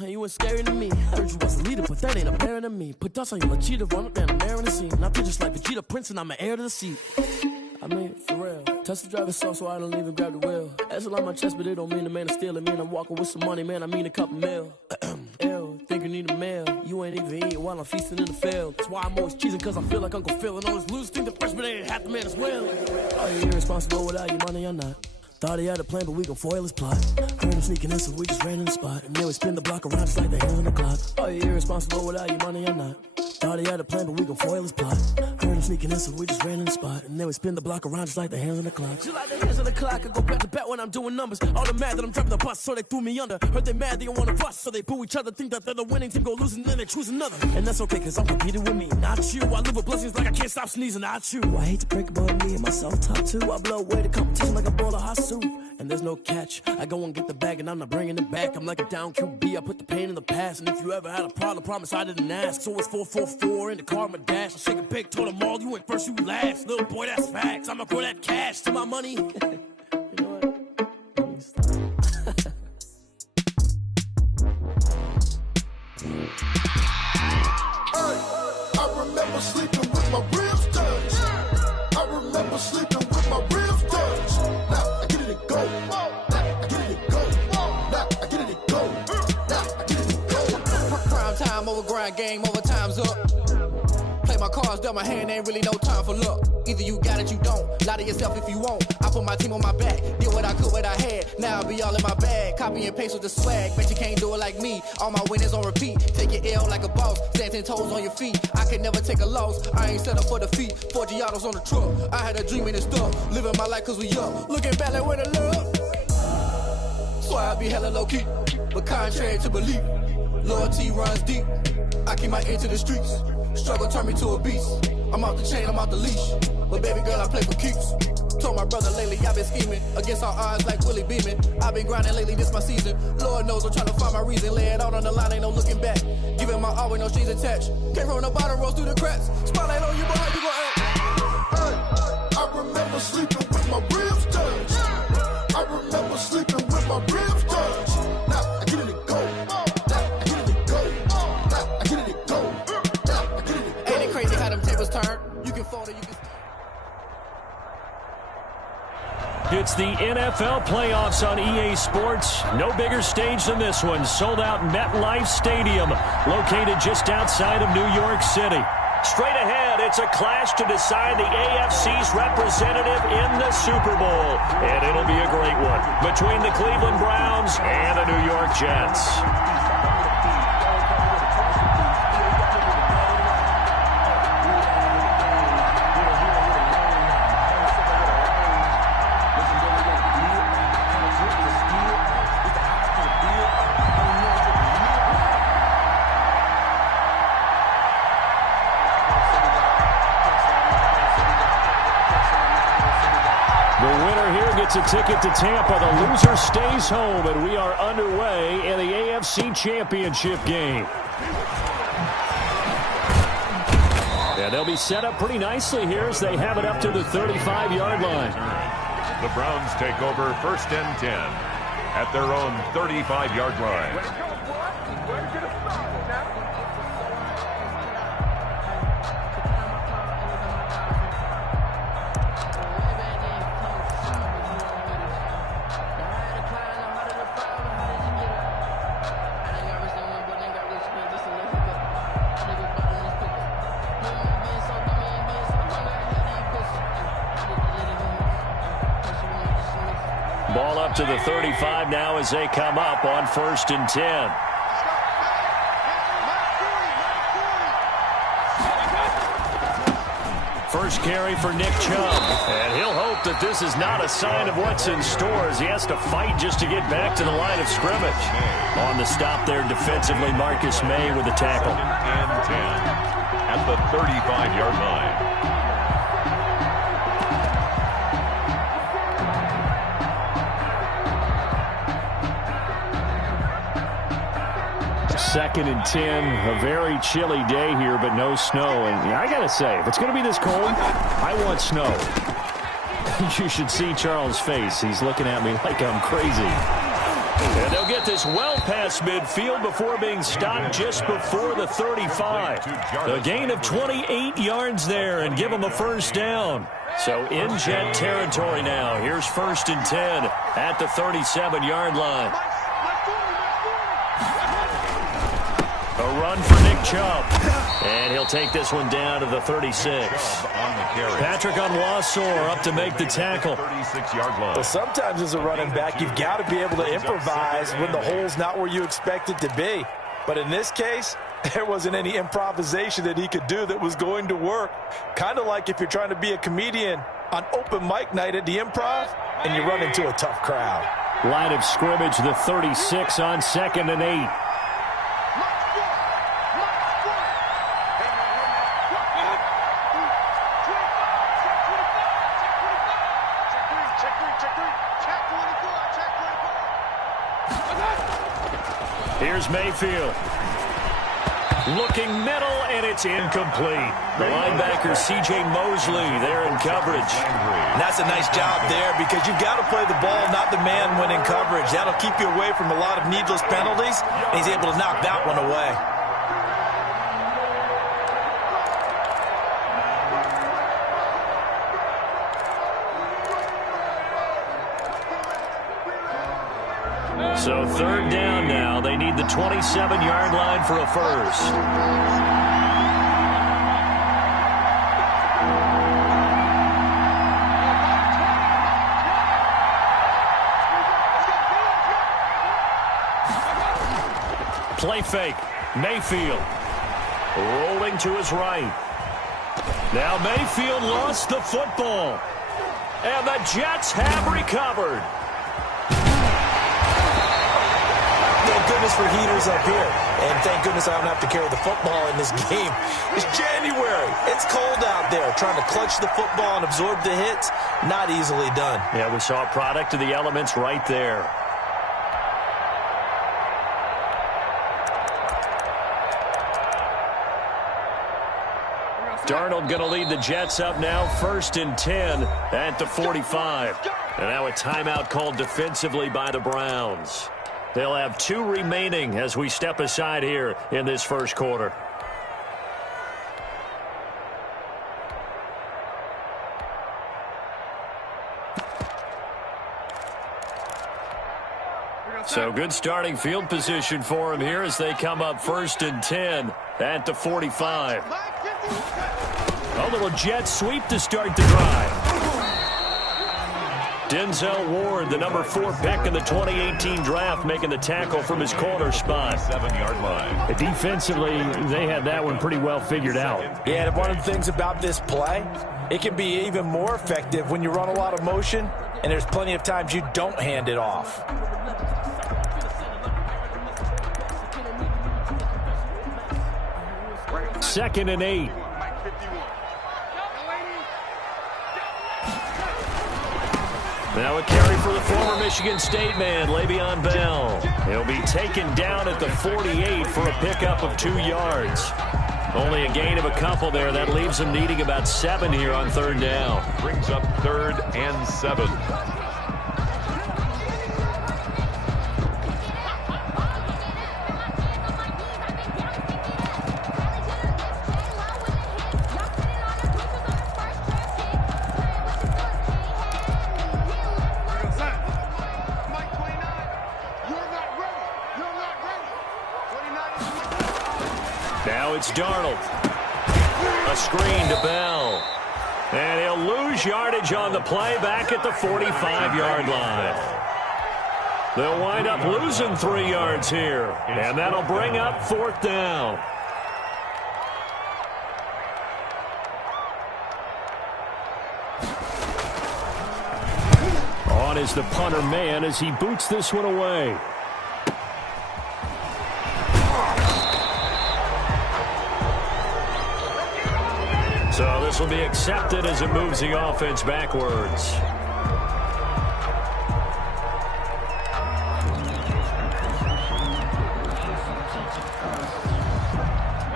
and you ain't scary to me. Heard you was a leader, but that ain't apparent to me. Put dust on you, cheetah, run up down the air in the scene. I feel just like Vegeta Prince, and I'm an heir to the seat. I mean, for real. Touch the driver's soft, so I don't even grab the wheel. That's a lot on my chest, but it don't mean the man is stealing. Mean I'm walking with some money, man. I mean a couple mil. Ew, think you need a meal. You ain't even eating while I'm feasting in the field. That's why I'm always cheesing, cause I feel like Uncle Phil. And all those losers think the freshman ain't half the man as well. Are you irresponsible without your money or not? Thought he had a plan, but we gon' foil his plot. Heard him sneaking in, so we just ran in the spot. And then we spin the block around just like the hands on the clock. Are you irresponsible without your money or not? Thought he had a plan, but we gon' foil his plot. Heard him sneaking in, so we just ran in the spot. And then we spin the block around just like the hands on the clock. Just like the hands on the clock, I go back to back when I'm doing numbers. All the mad that I'm driving the bus, so they threw me under. Heard they mad, they don't wanna bust, so they boo each other. Think that they're the winning team, go losing, then they choose another. And that's okay, cause I'm competing with me, not you. I live with blessings like I can't stop sneezing, not you. I hate to break about me and my self-talk too. I blow away the competition like a bowl of hot soup. And there's no catch. I go and get the bag and I'm not bringing it back. I'm like a down QB, I put the pain in the past. And if you ever had a problem, promise I didn't ask. So it's 444 in the car, my dash. I shake a big, told them all, you ain't first, you last. Little boy, that's facts. I'ma grow that cash to my money. You know what? I remember sleeping with my ribs touched. I remember sleeping with my ribs touched. Now I get it and go. Now I get it and go. Now I get it and go. Now I get it and go. Prime time over grind, game over, time's up. Play my cards, dealt my hand, ain't really no time for luck. Either you got it, you don't. Lie to yourself if you won't. I put my team on my back, did what I could, what I had. Now I be all in my bag, copy and paste with the swag. Bet you can't do it like me. All my winners on repeat. Take your L like a boss, stand 10 toes on your feet. I could never take a loss. I ain't set up for defeat. 4 Giottos on the truck. I had a dream and it's stuck. Living my life cause we up. Looking back like where the love. So I be hella low key, but contrary to belief, loyalty runs deep. I keep my ear to the streets. Struggle turned me to a beast. I'm off the chain, I'm off the leash. But baby girl, I play for keeps. Told my brother lately I've been scheming against all odds like Willie Beeman. I've been grinding lately, this my season. Lord knows I'm trying to find my reason. Lay it out on the line, ain't no looking back. Giving my all with no strings attached. Can't roll no bottle, rolls through the cracks. Spotlight on you, but how you gon' act? Hey, I remember sleeping with my ribs touched. I remember sleeping with my ribs touched. Now I get it and go. Now I get it and go. Now I get it and go. Now I get it and go. Ain't it crazy how them tables turn? You can fold it, you can... It's the NFL playoffs on EA Sports. No bigger stage than this one. Sold out MetLife Stadium, located just outside of New York City. Straight ahead, it's a clash to decide the AFC's representative in the Super Bowl. And it'll be a great one between the Cleveland Browns and the New York Jets. A ticket to Tampa. The loser stays home, and we are underway in the AFC Championship game. And they'll be set up pretty nicely here as they have it up to the 35-yard line. The Browns take over 1st and 10 at their own 35-yard line. Ball up to the 35 now as they come up on 1st and 10. First carry for Nick Chubb. And he'll hope that this is not a sign of what's in store as he has to fight just to get back to the line of scrimmage. On the stop there defensively, Marcus May with the tackle. And 10 at the 35-yard line. 2nd and 10, a very chilly day here, but no snow. And I got to say, if it's going to be this cold, I want snow. You should see Charles' face. He's looking at me like I'm crazy. And they'll get this well past midfield before being stopped just before the 35. A gain of 28 yards there and give them a first down. So in Jet territory now. Here's 1st and 10 at the 37-yard line. A run for Nick Chubb. And he'll take this one down to the 36. Patrick Onwuasor up to make the tackle. 36-yard line. Well, sometimes as a running back, you've got to be able to improvise when the hole's not where you expect it to be. But in this case, there wasn't any improvisation that he could do that was going to work. Kind of like if you're trying to be a comedian on open mic night at the Improv and you run into a tough crowd. Line of scrimmage, the 36 on 2nd and 8. Here's Mayfield. Looking middle, and it's incomplete. The linebacker, C.J. Mosley, there in coverage. And that's a nice job there because you've got to play the ball, not the man when in coverage. That'll keep you away from a lot of needless penalties, and he's able to knock that one away. So 3rd down now. They need the 27-yard line for a first. Play fake. Mayfield rolling to his right. Now Mayfield lost the football. And the Jets have recovered. Thank goodness for heaters up here. And thank goodness I don't have to carry the football in this game. It's January. It's cold out there. Trying to clutch the football and absorb the hits, not easily done. Yeah, we saw a product of the elements right there. Darnold going to lead the Jets up now, 1st and 10 at the 45. And now a timeout called defensively by the Browns. They'll have 2 remaining as we step aside here in this first quarter. So good starting field position for him here as they come up 1st and 10 at the 45. A little jet sweep to start the drive. Denzel Ward, the number 4 pick in the 2018 draft, making the tackle from his corner spot. 7-yard line. Defensively, they had that one pretty well figured out. Yeah, and one of the things about this play, it can be even more effective when you run a lot of motion, and there's plenty of times you don't hand it off. Second and 8. Now a carry for the former Michigan State man, Le'Veon Bell. He'll be taken down at the 48 for a pickup of 2 yards. Only a gain of a couple there. That leaves him needing about 7 here on 3rd down. Brings up 3rd and 7. Now it's Darnold. A screen to Bell. And he'll lose yardage on the play back at the 45-yard line. They'll wind up losing 3 yards here. And that'll bring up 4th down. On is the punter man as he boots this one away. So this will be accepted as it moves the offense backwards.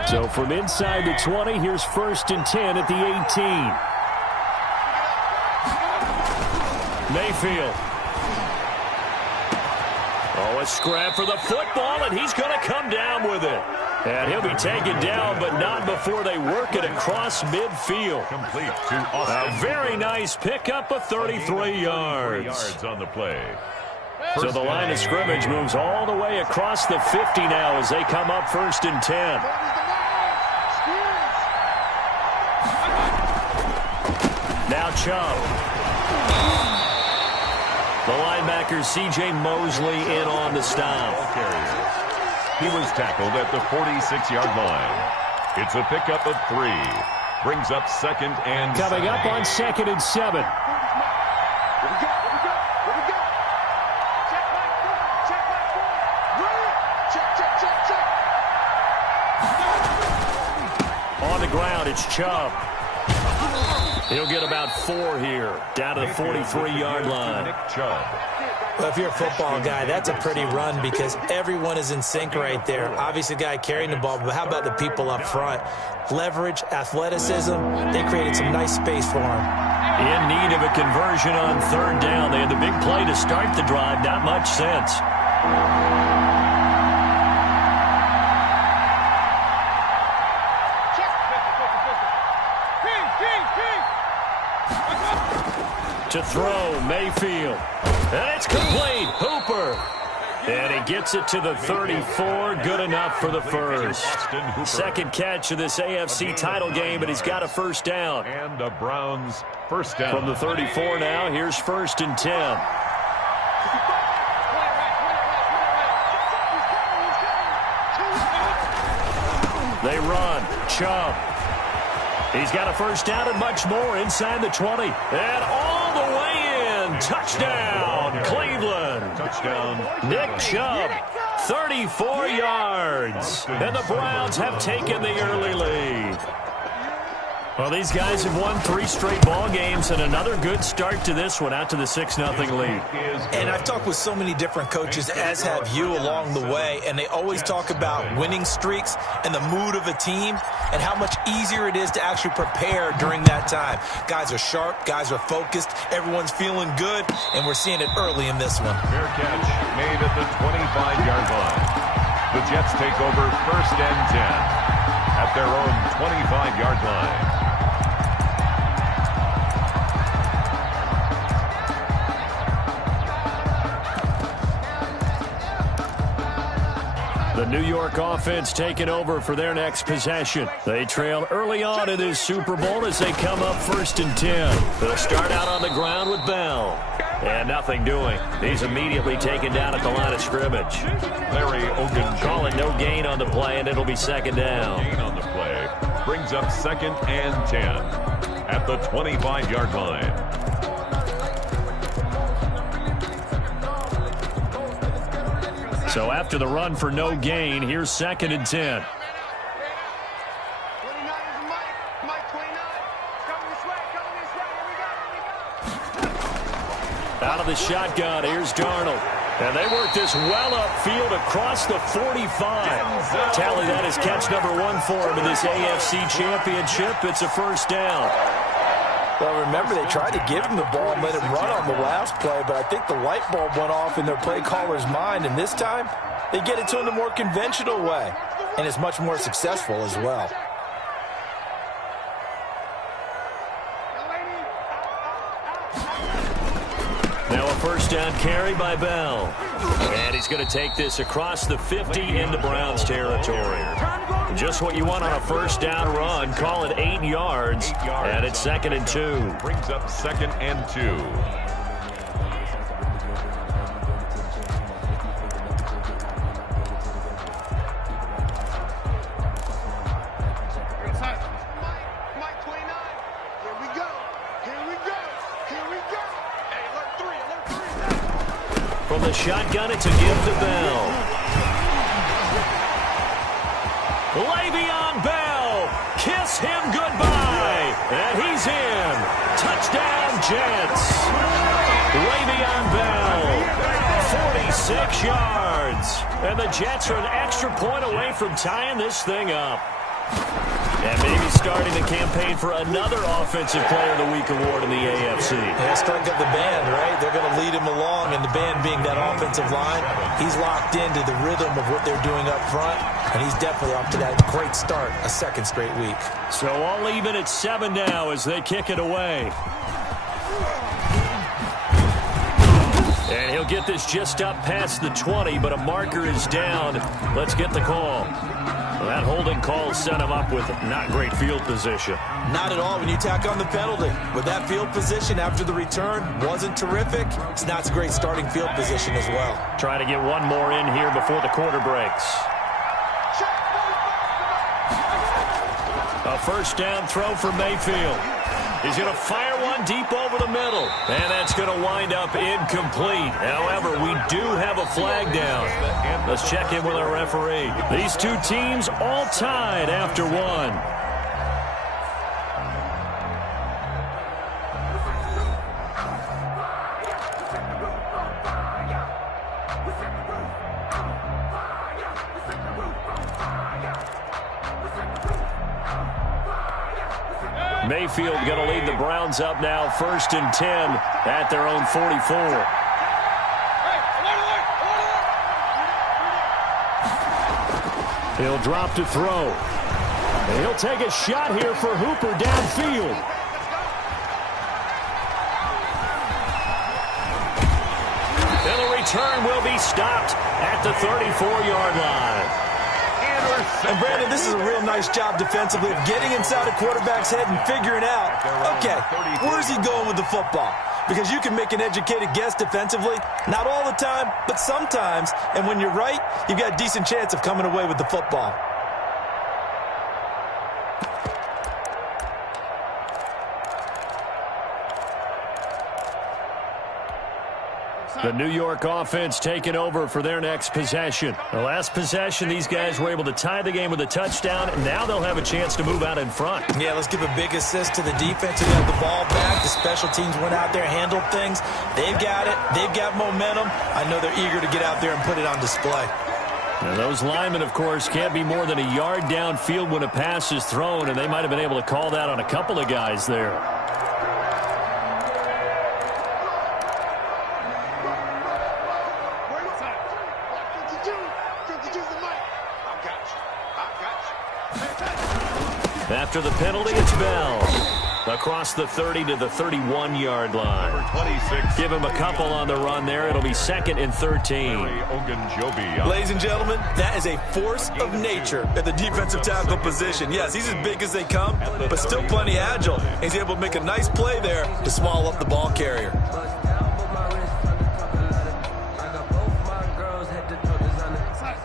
So from inside the 20, here's 1st and 10 at the 18. Mayfield. Oh, A scrap for the football, and he's going to come down with it. And he'll be taken down, but not before they work it across midfield. Complete to Austin. A very nice pickup of 33 yards. Yards on the play. So the line of scrimmage moves all the way across the 50 now as they come up 1st and 10. Now Chubb. The linebacker C.J. Mosley in on the stop. He was tackled at the 46-yard line. It's a pickup of 3. Brings up 2nd and 7. Coming up on 2nd and 7. On the ground, it's Chubb. He'll get about 4 here, down to the 43-yard line. Nick Chubb. Well, if you're a football guy, that's a pretty run because everyone is in sync right there. Obviously, the guy carrying the ball, but how about the people up front? Leverage, athleticism, they created some nice space for him. In need of a conversion on 3rd down. They had the big play to start the drive, not much sense. To throw, Mayfield. And it's complete. Hooper. And he gets it to the 34. Good enough for the first. 2nd catch of this AFC title game, and he's got a 1st down. And the Browns' 1st down. From the 34 now, here's 1st and 10. They run. Chubb. He's got a 1st down and much more inside the 20. And all the way in. Touchdown, Cleveland. Touchdown. Nick Chubb, 34 yards. And the Browns have taken the early lead. Well, these guys have won 3 straight ball games and another good start to this one out to the 6-0 lead. And I've talked with so many different coaches, as have you along the way, and they always talk about winning streaks and the mood of a team and how much easier it is to actually prepare during that time. Guys are sharp, guys are focused, everyone's feeling good, and we're seeing it early in this one. Fair catch made at the 25-yard line. The Jets take over 1st and 10 at their own 25-yard line. The New York offense taking over for their next possession. They trail early on in this Super Bowl as they come up 1st and 10. They'll start out on the ground with Bell. And nothing doing. He's immediately taken down at the line of scrimmage. Larry Ogunjobi. Call it no gain on the play, and it'll be 2nd down. Gain on the play. Brings up 2nd and 10 at the 25-yard line. So after the run for no gain, here's 2nd and 10. Out of the shotgun, here's Darnold. And they work this well upfield across the 45. Tally that is catch number 1 for him in this AFC Championship. It's a 1st down. Well, remember, they tried to give him the ball and let him run on the last play, but I think the light bulb went off in their play caller's mind, and this time they get it to him the more conventional way, and it's much more successful as well. Now a 1st down carry by Bell. And he's going to take this across the 50 into Browns territory. Just what you want on a 1st down run. Call it 8 yards. And it's 2nd and 2. Brings up 2nd and 2. From the shotgun, it's a give to Bell. Le'Veon Bell, kiss him goodbye. And he's in. Touchdown, Jets. Le'Veon Bell, 46 yards. And the Jets are an extra point away from tying this thing up. And maybe starting the campaign for another Offensive Player of the Week award in the AFC. Yeah, strike up the band, right? They're going to lead him along, and the band being that offensive line, he's locked into the rhythm of what they're doing up front, and he's definitely off to that great start, a second straight week. So all even at 7 now as they kick it away. And he'll get this just up past the 20, but a marker is down. Let's get the call. Well, that holding call set him up with not great field position. Not at all when you tack on the penalty. With that field position after the return wasn't terrific. It's not a great starting field position as well. Try to get one more in here before the quarter breaks. A first down throw for Mayfield. He's going to fire one deep over the middle. And that's going to wind up incomplete. However, we do have a flag down. Let's check in with our referee. These two teams all tied after one. Mayfield going to lead the Browns up now, 1st and 10 at their own 44. He'll drop to throw. And he'll take a shot here for Hooper downfield. And the return will be stopped at the 34-yard line. And, Brandon, this is a real nice job defensively of getting inside a quarterback's head and figuring out, okay, where's he going with the football? Because you can make an educated guess defensively, not all the time, but sometimes. And when you're right, you've got a decent chance of coming away with the football. The New York offense taking over for their next possession. The last possession, these guys were able to tie the game with a touchdown, and now they'll have a chance to move out in front. Yeah, let's give a big assist to the defense who got the ball back. The special teams went out there, handled things. They've got it. They've got momentum. I know they're eager to get out there and put it on display. Now those linemen, of course, can't be more than a yard downfield when a pass is thrown, and they might have been able to call that on a couple of guys there. After the penalty, it's Bell. Across the 30 to the 31-yard line. Give him a couple on the run there. It'll be 2nd and 13. Ladies and gentlemen, that is a force of nature at the defensive tackle position. Yes, he's as big as they come, but still plenty agile. He's able to make a nice play there to swallow up the ball carrier.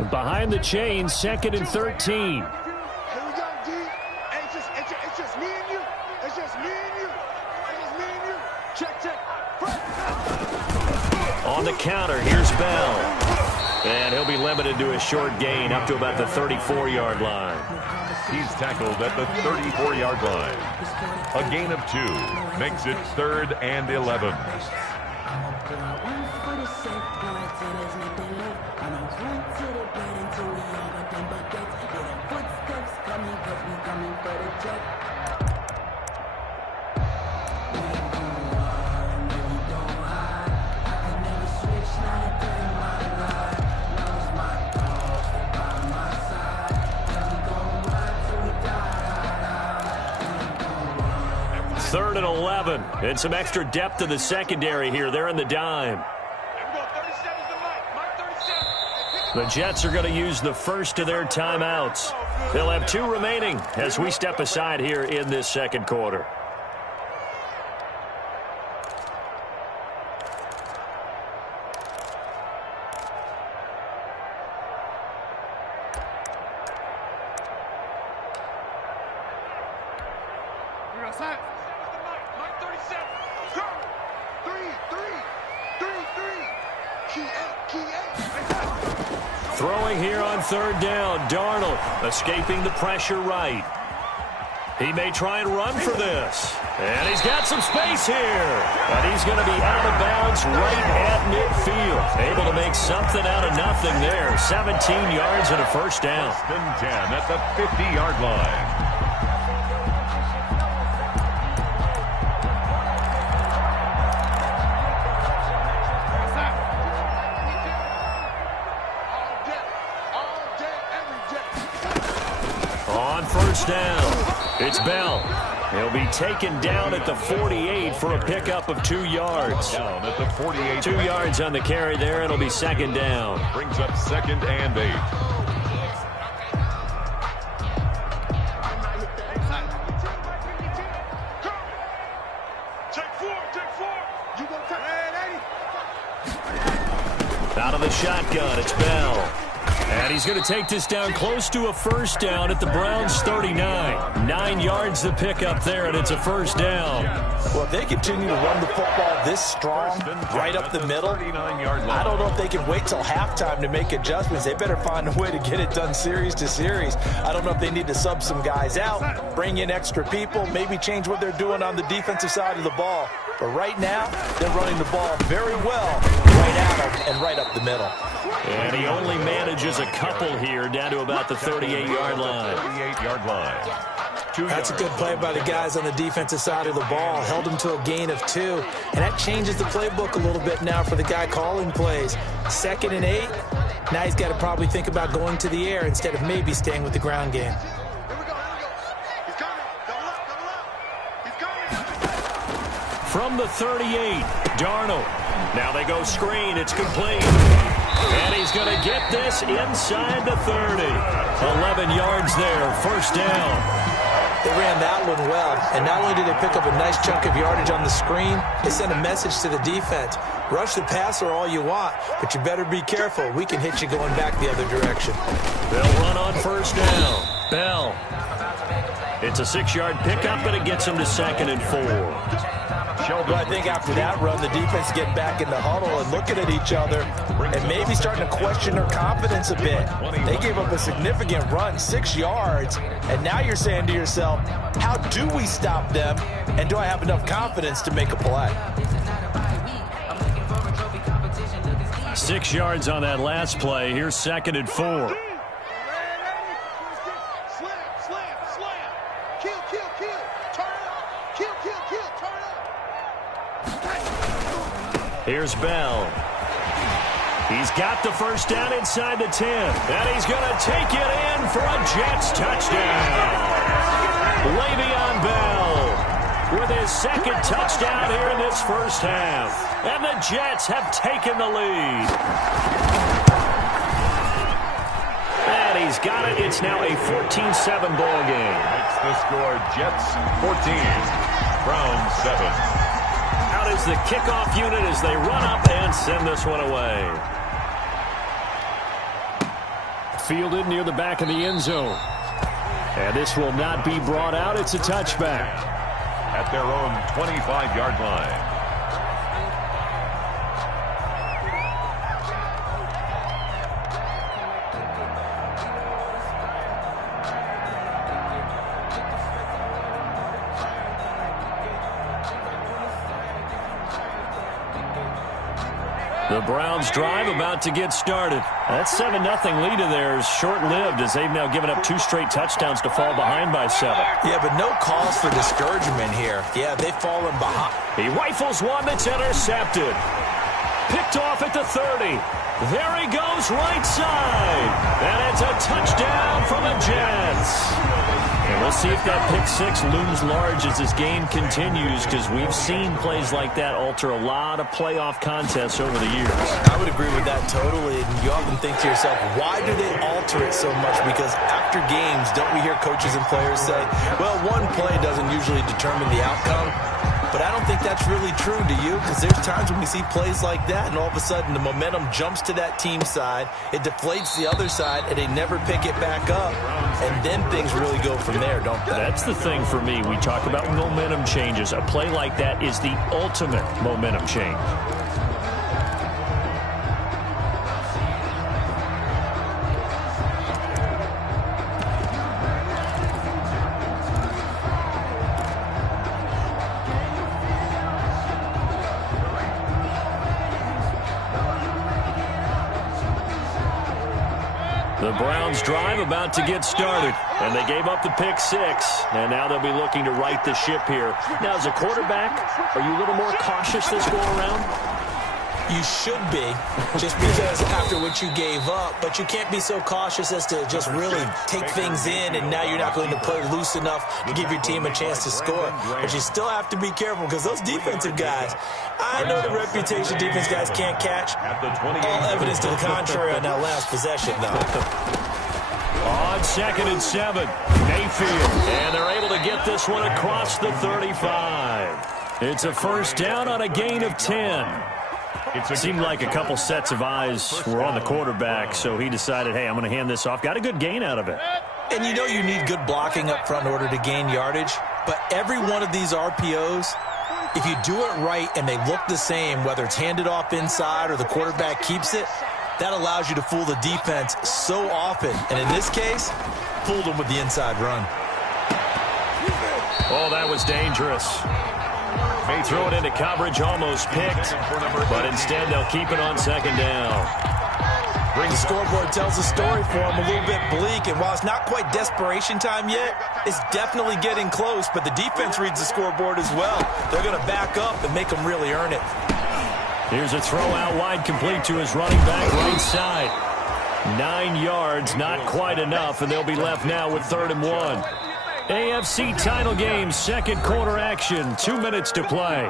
Behind the chains, 2nd and 13. On the counter, here's Bell. And he'll be limited to a short gain up to about the 34-yard line. He's tackled at the 34-yard line. A gain of 2 makes it 3rd and 11. Third and 11. And some extra depth in the secondary here. They're in the dime. The Jets are going to use the first of their timeouts. They'll have 2 remaining as we step aside here in this second quarter. Throwing here on 3rd down, Darnold escaping the pressure right. He may try and run for this. And he's got some space here. And he's going to be out of bounds right at midfield. Able to make something out of nothing there. 17 yards and a first down. First and 10 at the 50-yard line. On first down, it's Bell. He'll be taken down at the 48 for a pickup of 2 yards. Down at the 48. 2 yards on the carry there. It'll be second down. Brings up 2nd and 8. Out of the shotgun, it's Bell. And he's going to take this down close to a first down at the Browns' 39. 9 yards to pick up there, and it's a first down. Well, if they continue to run the football this strong, right up the middle, I don't know if they can wait till halftime to make adjustments. They better find a way to get it done series to series. I don't know if they need to sub some guys out, bring in extra people, maybe change what they're doing on the defensive side of the ball. But right now, they're running the ball very well right at them and right up the middle. And he only manages a couple here down to about the 38-yard line. 38-yard line. That's a good play by the guys on the defensive side of the ball. Held them to a gain of 2. And that changes the playbook a little bit now for the guy calling plays. 2nd and 8. Now he's got to probably think about going to the air instead of maybe staying with the ground game. From the 38, Darnold. Now they go screen. It's complete. And he's going to get this inside the 30. 11 yards there. First down. They ran that one well, and not only did they pick up a nice chunk of yardage on the screen, they sent a message to the defense. Rush the passer all you want, but you better be careful. We can hit you going back the other direction. They'll run on first down. Bell. It's a 6-yard pickup, and it gets him to 2nd and 4. Well, I think after that run, the defense get back in the huddle and looking at each other and maybe starting to question their confidence a bit. They gave up a significant run, 6 yards, and now you're saying to yourself, how do we stop them, and do I have enough confidence to make a play? 6 yards on that last play. Here's 2nd and 4. Here's Bell. He's got the first down inside the 10. And he's going to take it in for a Jets touchdown. Le'Veon Bell with his 2nd touchdown here in this first half. And the Jets have taken the lead. And he's got it. It's now a 14-7 ball game. Makes the score Jets 14, Browns 7. Out is the kickoff unit as they run up and send this one away. Fielded near the back of the end zone. And this will not be brought out. It's a touchback. At their own 25-yard line. The Browns drive about to get started. That 7-0 lead of theirs short-lived as they've now given up 2 straight touchdowns to fall behind by 7. Yeah, but no cause for discouragement here. Yeah, they've fallen behind. He rifles one that's intercepted. Picked off at the 30. There he goes right side. And it's a touchdown for the Jets. And we'll see if that pick 6 looms large as this game continues, because we've seen plays like that alter a lot of playoff contests over the years. I would agree with that totally. And you often think to yourself, why do they alter it so much? Because after games, don't we hear coaches and players say, well, one play doesn't usually determine the outcome? But I don't think that's really true, do you? Because there's times when we see plays like that, and all of a sudden the momentum jumps to that team side, it deflates the other side, and they never pick it back up. And then things really go from there, don't they? That's the thing for me. We talk about momentum changes. A play like that is the ultimate momentum change. The Browns drive about to get started, and they gave up the pick 6, and now they'll be looking to right the ship here. Now, as a quarterback, are you a little more cautious this go-around? You should be, just because after what you gave up, but you can't be so cautious as to just really take things in, and now you're not going to play loose enough to give your team a chance to score. But you still have to be careful, because those defensive guys, I know the reputation defense guys can't catch. All evidence to the contrary on that last possession, though. On 2nd and 7, Mayfield, and they're able to get this one across the 35. It's a first down on a gain of 10. It seemed like a couple sets of eyes were on the quarterback, so he decided, hey, I'm going to hand this off. Got a good gain out of it. And you know you need good blocking up front in order to gain yardage, but every one of these RPOs, if you do it right and they look the same, whether it's handed off inside or the quarterback keeps it, that allows you to fool the defense so often. And in this case, fooled them with the inside run. Oh, that was dangerous. May throw it into coverage, almost picked, but instead they'll keep it on 2nd down. The scoreboard tells the story for them, a little bit bleak, and while it's not quite desperation time yet, it's definitely getting close, but the defense reads the scoreboard as well. They're going to back up and make them really earn it. Here's a throw out wide, complete to his running back right side. 9 yards, not quite enough, and they'll be left now with 3rd and 1. AFC title game, 2nd quarter action, 2 minutes to play.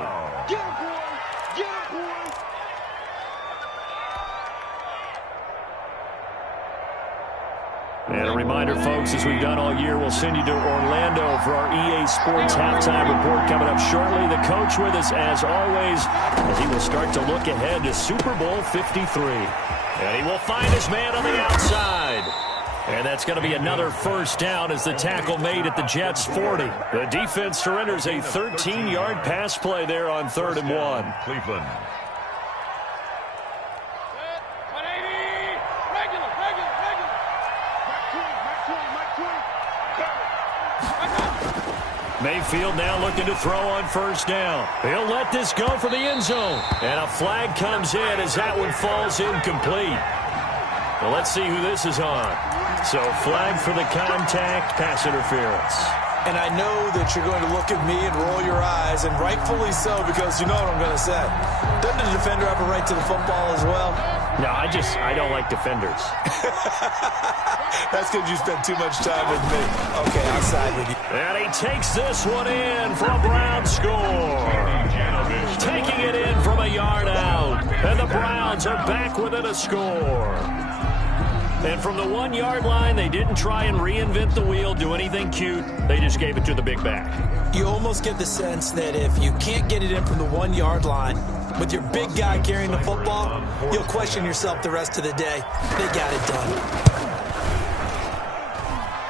And a reminder, folks, as we've done all year, we'll send you to Orlando for our EA Sports halftime report coming up shortly. The coach with us, as always, as he will start to look ahead to Super Bowl 53. And he will find his man on the outside. And that's going to be another first down as the tackle made at the Jets' 40. The defense surrenders a 13-yard pass play there on 3rd and 1. Cleveland. Mayfield now looking to throw on 1st down. He'll let this go for the end zone. And a flag comes in as that one falls incomplete. Well, let's see who this is on. So, flag for the contact, pass interference. And I know that you're going to look at me and roll your eyes, and rightfully so, because you know what I'm going to say. Doesn't the defender have a right to the football as well? No, I don't like defenders. That's because you spent too much time with me. Okay, I'll side with you. And he takes this one in for a Brown score. Taking it in from a yard out. And the Browns are back within a score. And from the 1-yard line, they didn't try and reinvent the wheel, do anything cute. They just gave it to the big back. You almost get the sense that if you can't get it in from the 1-yard line, with your big guy carrying the football, you'll question yourself the rest of the day. They got it done.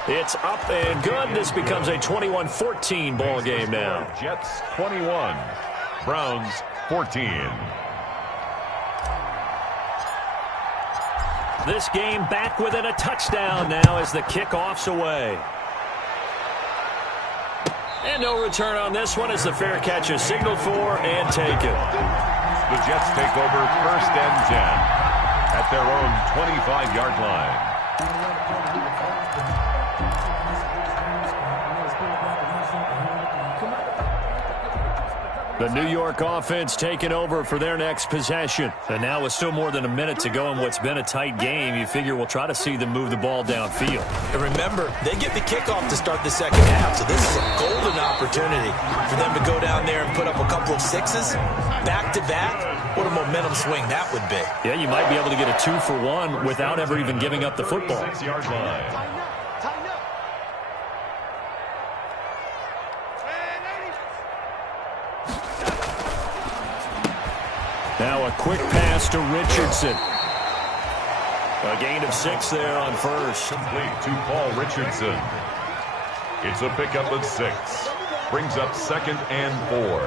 It's up and good. This becomes a 21-14 ball game now. Jets 21, Browns 14. This game back within a touchdown now as the kickoff's away. And no return on this one as the fair catch is signaled for and taken. The Jets take over 1st and 10 at their own 25-yard line. The New York offense taking over for their next possession. And now with still more than a minute to go in what's been a tight game, you figure we'll try to see them move the ball downfield. And remember, they get the kickoff to start the second half, so this is a golden opportunity for them to go down there and put up a couple of 6s back-to-back. What a momentum swing that would be. Yeah, you might be able to get a 2-for-1 without ever even giving up the football. 6-yard line. Now a quick pass to Richardson. A gain of 6 there on 1st. Complete to Paul Richardson. It's a pickup of 6. Brings up 2nd and 4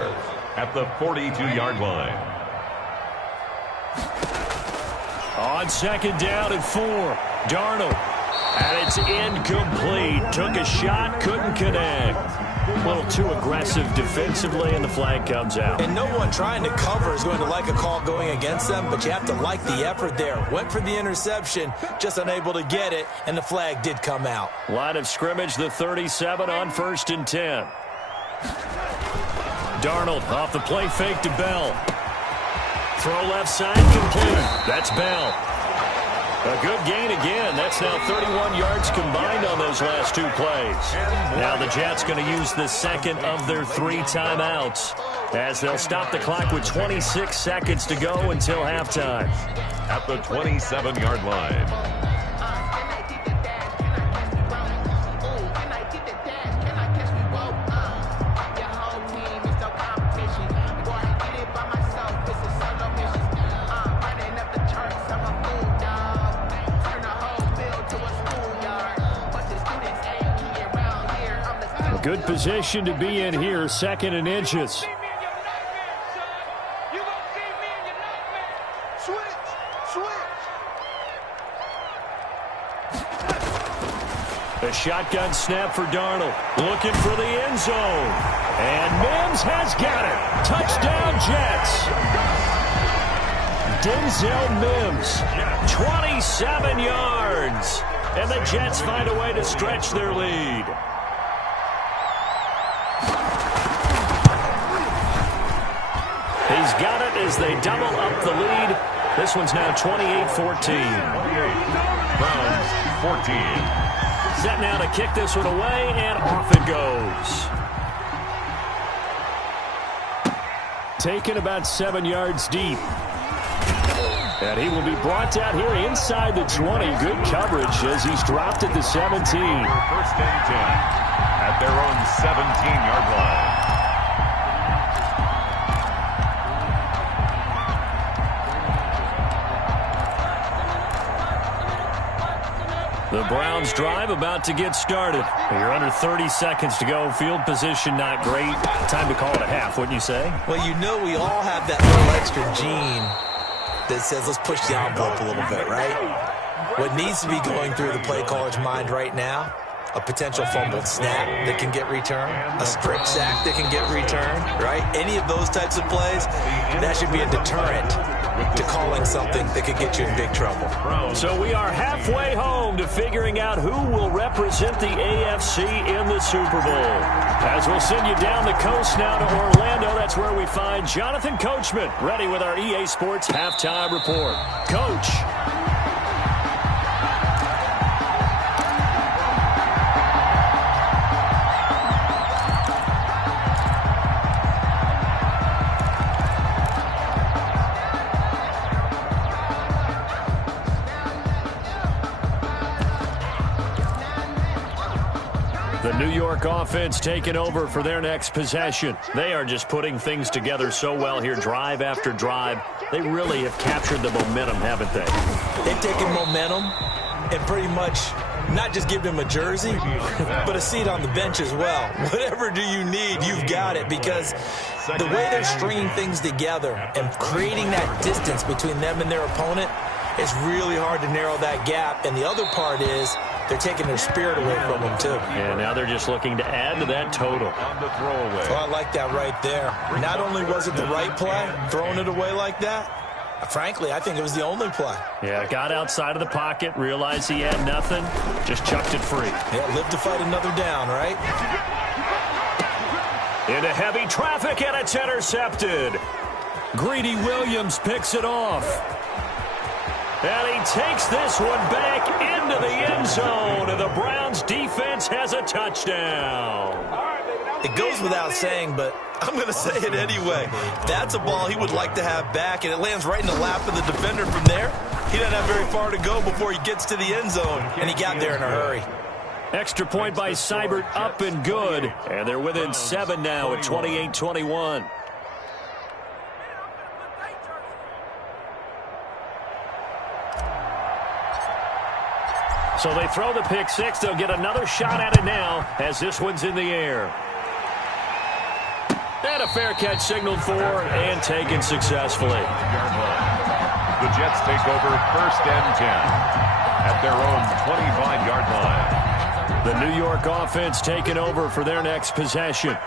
at the 42-yard line. On 2nd down and 4. Darnold And it's incomplete. Took a shot, couldn't connect. A little too aggressive defensively, and the flag comes out. And no one trying to cover is going to like a call going against them, but you have to like the effort there. Went for the interception, just unable to get it, and the flag did come out. Line of scrimmage, the 37 on 1st and 10. Darnold off the play fake to Bell. Throw left side, complete. That's Bell. A good gain again. That's now 31 yards combined on those last 2 plays. Now the Jets going to use the second of their 3 timeouts as they'll stop the clock with 26 seconds to go until halftime. At the 27-yard line. Good position to be in here, 2nd and inches. A shotgun snap for Darnold. Looking for the end zone. And Mims has got it. Touchdown, Jets. Denzel Mims, 27 yards. And the Jets find a way to stretch their lead. He's got it as they double up the lead. This one's now 28-14. Browns 14. Set now to kick this one away, and off it goes. Taken about 7 yards deep. And he will be brought down here inside the 20. Good coverage as he's dropped at the 17. 1st and 10 at their own 17-yard line. The Browns drive about to get started. You're under 30 seconds to go. Field position not great. Time to call it a half, wouldn't you say? Well, you know we all have that little extra gene that says let's push the envelope a little bit, right? What needs to be going through the play caller's mind right now, a potential fumbled snap that can get returned, a strip sack that can get returned, right? Any of those types of plays, that should be a deterrent to calling something that could get you in big trouble. So we are halfway home to figuring out who will represent the AFC in the Super Bowl. As we'll send you down the coast now to Orlando, that's where we find Jonathan Coachman, ready with our EA Sports halftime report. Coach. The New York offense taking over for their next possession. They are just putting things together so well here, drive after drive. They really have captured the momentum, haven't they? They've taken momentum and pretty much not just give them a jersey, but a seat on the bench as well. Whatever do you need, you've got it, because the way they're stringing things together and creating that distance between them and their opponent, it's really hard to narrow that gap. And the other part is they're taking their spirit away from them, too. And now they're just looking to add to that total. On the throwaway. Well, I like that right there. Not only was it the right play, throwing it away like that, frankly, I think it was the only play. Yeah, got outside of the pocket, realized he had nothing, just chucked it free. Yeah, live to fight another down, right? Into heavy traffic, and it's intercepted. Greedy Williams picks it off. And he takes this one back into the end zone, and the Browns defense has a touchdown. It goes without saying, but I'm going to say it anyway. That's a ball he would like to have back, and it lands right in the lap of the defender from there. He doesn't have very far to go before he gets to the end zone, and he got there in a hurry. Extra point by Seibert, up and good. And they're within 7 now at 28-21. So they throw the pick six. They'll get another shot at it now as this one's in the air. And a fair catch signaled for and taken successfully. The Jets take over 1st and 10. at their own 25-yard line. The New York offense taking over for their next possession.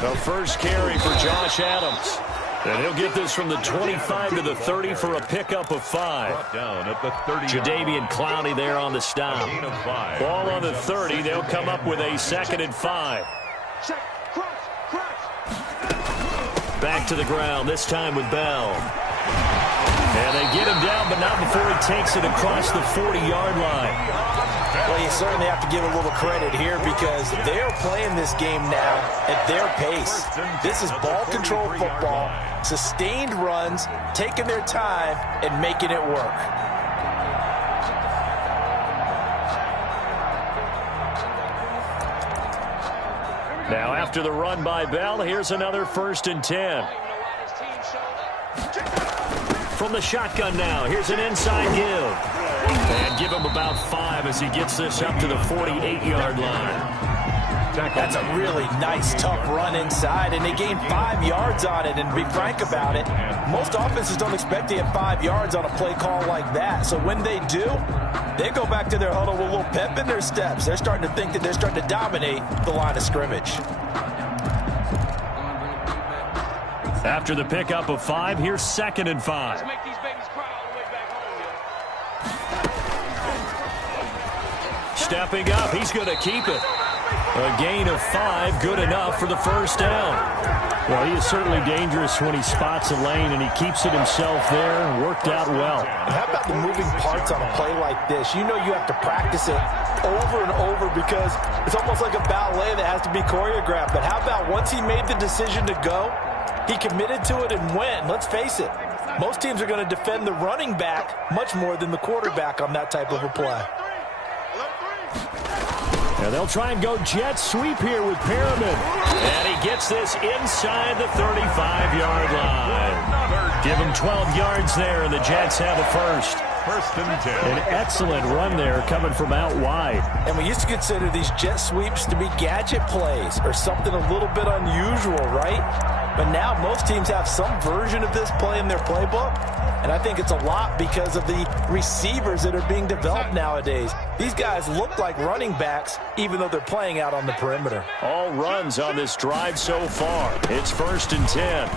The first carry for Josh Adams. And he'll get this from the 25 to the 30 for a pickup of 5. Brought down at the 30. Jadeveon Clowney there on the stop. Ball on the 30. They'll come up with a 2nd and 5. Back to the ground, this time with Bell. And they get him down, but not before he takes it across the 40-yard line. Well, you certainly have to give a little credit here because they're playing this game now at their pace. This is ball control football, sustained runs, taking their time, and making it work. Now, after the run by Bell, here's another 1st and 10. From the shotgun now, here's an inside give. And give him about 5 as he gets this up to the 48-yard line. That's a really nice, tough run inside, and they gained 5 yards on it. And to be frank about it, most offenses don't expect to get 5 yards on a play call like that. So when they do, they go back to their huddle with a little pep in their steps. They're starting to think that they're starting to dominate the line of scrimmage. After the pickup of 5, here's 2nd and 5. Stepping up, he's going to keep it. A gain of 5, good enough for the 1st down. Well, he is certainly dangerous when he spots a lane, and he keeps it himself there. Worked out well. And how about the moving parts on a play like this? You know you have to practice it over and over because it's almost like a ballet that has to be choreographed. But how about once he made the decision to go, he committed to it and went. Let's face it, most teams are going to defend the running back much more than the quarterback on that type of a play. And they'll try and go jet sweep here with Perriman. And he gets this inside the 35-yard line. Give him 12 yards there, and the Jets have a 1st and 10. An excellent run there coming from out wide. And we used to consider these jet sweeps to be gadget plays or something a little bit unusual, right? But now most teams have some version of this play in their playbook. And I think it's a lot because of the receivers that are being developed nowadays. These guys look like running backs, even though they're playing out on the perimeter. All runs on this drive so far. It's 1st and 10.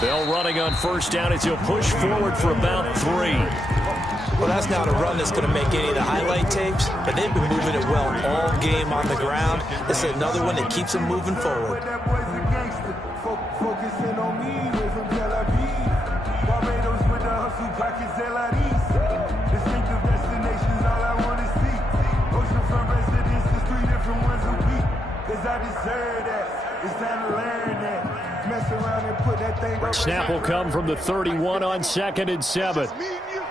Bell running on 1st down as he'll push forward for about 3. Well, that's not a run that's going to make any of the highlight tapes, but they've been moving it well all game on the ground. It's another one that keeps them moving forward. Focusing on me, way from Tel Aviv. Barbados with the hustle pockets, distinctive destinations, all I want to see. Oceanfront residences, 3 different ones a week. Cause I deserve that. It's time to learn that. Mess around and put that thing up. Snap will come from the 31 on 2nd and 7. It's just me and you.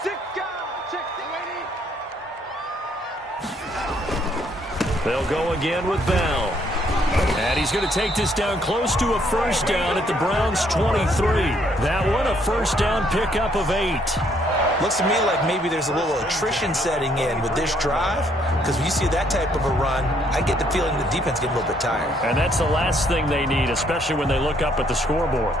Stick down, check the lady. They'll go again with Bell. And he's going to take this down close to a 1st down at the Browns' 23. That one, a 1st down pickup of 8. Looks to me like maybe there's a little attrition setting in with this drive, because when you see that type of a run, I get the feeling the defense get a little bit tired. And that's the last thing they need, especially when they look up at the scoreboard.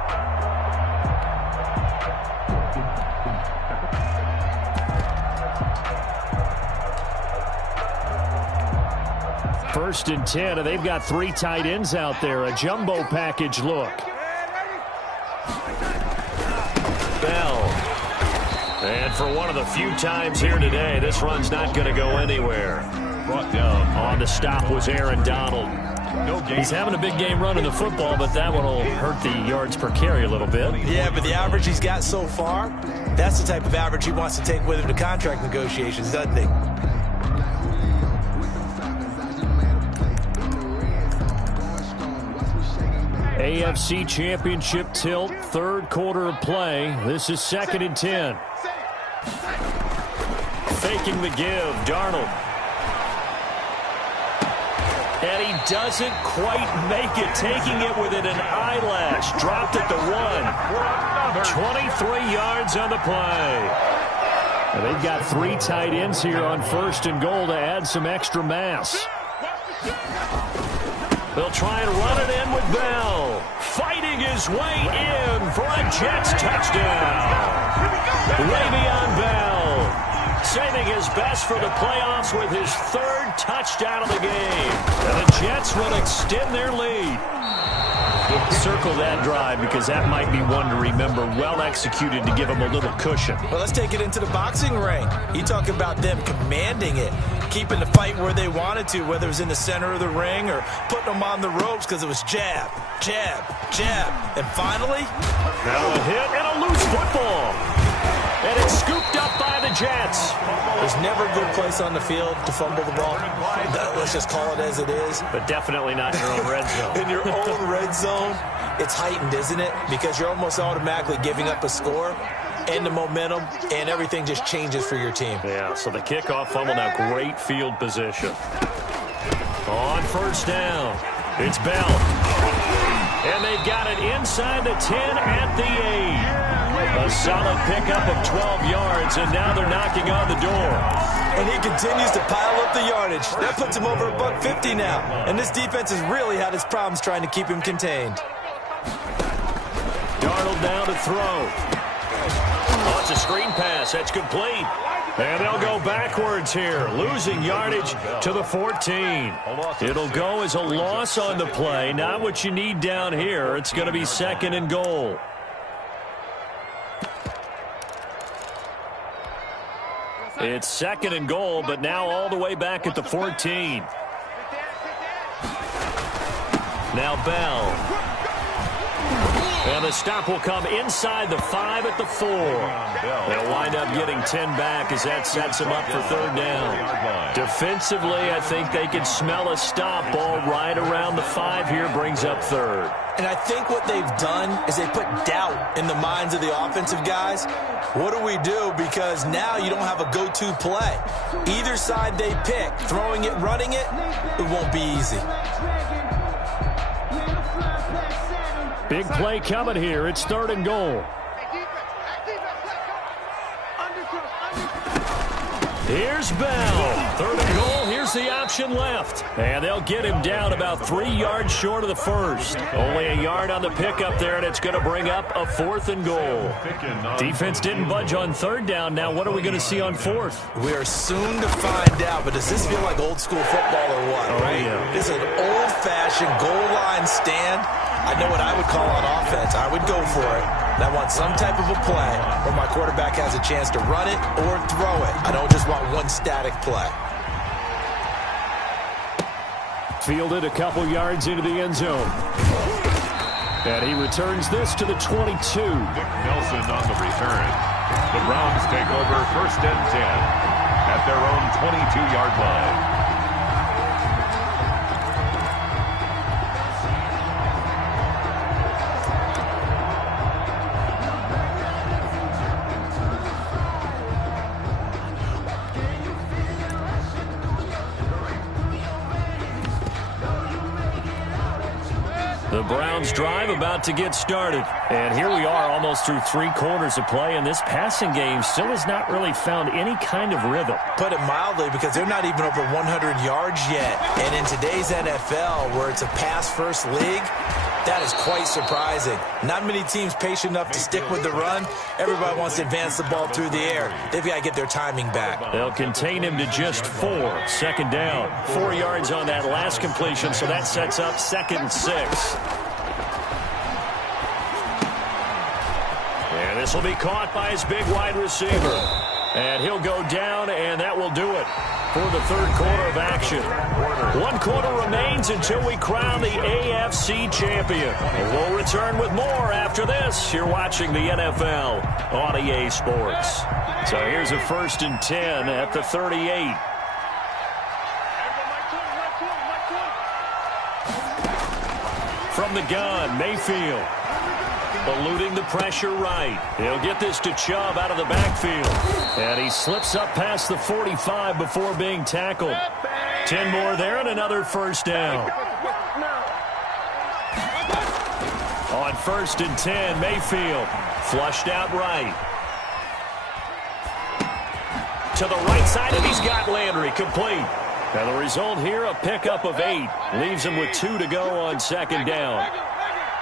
First and 10, and they've got 3 tight ends out there. A jumbo package look. Bell. And for one of the few times here today, this run's not going to go anywhere. Brought down. On the stop was Aaron Donald. He's having a big game running the football, but that one will hurt the yards per carry a little bit. Yeah, but the average he's got so far, that's the type of average he wants to take with him to contract negotiations, doesn't he? AFC Championship tilt, 3rd quarter of play. This is 2nd and 10. Faking the give, Darnold. And he doesn't quite make it, taking it within an eyelash. Dropped at the 1. 23 yards on the play. And they've got 3 tight ends here on 1st and goal to add some extra mass. They'll try and run it in with Bell. Fighting his way in for a Jets touchdown. Le'Veon Bell saving his best for the playoffs with his third touchdown of the game. And the Jets will extend their lead. Circle that drive because that might be one to remember. Well executed to give them a little cushion. Well, let's take it into the boxing ring. You talk about them commanding it, keeping the fight where they wanted to, whether it was in the center of the ring or putting them on the ropes because it was jab, jab, jab. And finally, now a hit and a loose football. And it's scooped up by the Jets. There's never a good place on the field to fumble the ball. Let's just call it as it is. But definitely not in your own red zone. In your own red zone, it's heightened, isn't it? Because you're almost automatically giving up a score and the momentum, and everything just changes for your team. Yeah, so the kickoff fumble, now great field position. On first down, it's Bell. And they've got it inside the 10 at the 8. A solid pickup of 12 yards, and now they're knocking on the door. And he continues to pile up the yardage. That puts him over $150 now. And this defense has really had its problems trying to keep him contained. Darnold now to throw. Oh, it's a screen pass. That's complete. And they'll go backwards here, losing yardage to the 14. It'll go as a loss on the play. Not what you need down here. It's going to be 2nd and goal. It's 2nd and goal, but now all the way back at the 14. Now Bell. And the stop will come inside the 5 at the 4. They'll wind up getting 10 back as that sets them up for 3rd down. Defensively, I think they can smell a stop ball right around the 5 here, brings up 3rd. And I think what they've done is they put doubt in the minds of the offensive guys. What do we do? Because now you don't have a go-to play. Either side they pick, throwing it, running it, it won't be easy. Big play coming here. It's 3rd and goal. Here's Bell. 3rd and goal. Here's the option left. And they'll get him down about 3 yards short of the 1st. Only a yard on the pickup there, and it's going to bring up a 4th and goal. Defense didn't budge on 3rd down. Now what are we going to see on 4th? We are soon to find out, but does this feel like old school football or what? Oh, right? Yeah. This is an old-fashioned goal line stand. I know what I would call on offense. I would go for it. And I want some type of a play where my quarterback has a chance to run it or throw it. I don't just want one static play. Fielded a couple yards into the end zone. And he returns this to the 22. Nick Nelson on the return. The Browns take over 1st and 10 at their own 22-yard line. The Browns drive about to get started. And here we are almost through 3 quarters of play, and this passing game still has not really found any kind of rhythm. Put it mildly, because they're not even over 100 yards yet. And in today's NFL, where it's a pass-first league, that is quite surprising. Not many teams patient enough to stick with the run. Everybody wants to advance the ball through the air. They've got to get their timing back. They'll contain him to just 4. 2nd down. 4 yards on that last completion, so that sets up 2nd and 6. And this will be caught by his big wide receiver. And he'll go down, and that will do it for the 3rd quarter of action. 1 quarter remains until we crown the AFC champion. We'll return with more after this. You're watching the NFL on EA Sports. So here's a 1st and 10 at the 38. From the gun, Mayfield. Eluding the pressure right. He'll get this to Chubb out of the backfield. And he slips up past the 45 before being tackled. 10 more there and another 1st down. On 1st and 10, Mayfield flushed out right. To the right side, and he's got Landry complete. Now the result here, a pickup of 8. Leaves him with 2 to go on 2nd down.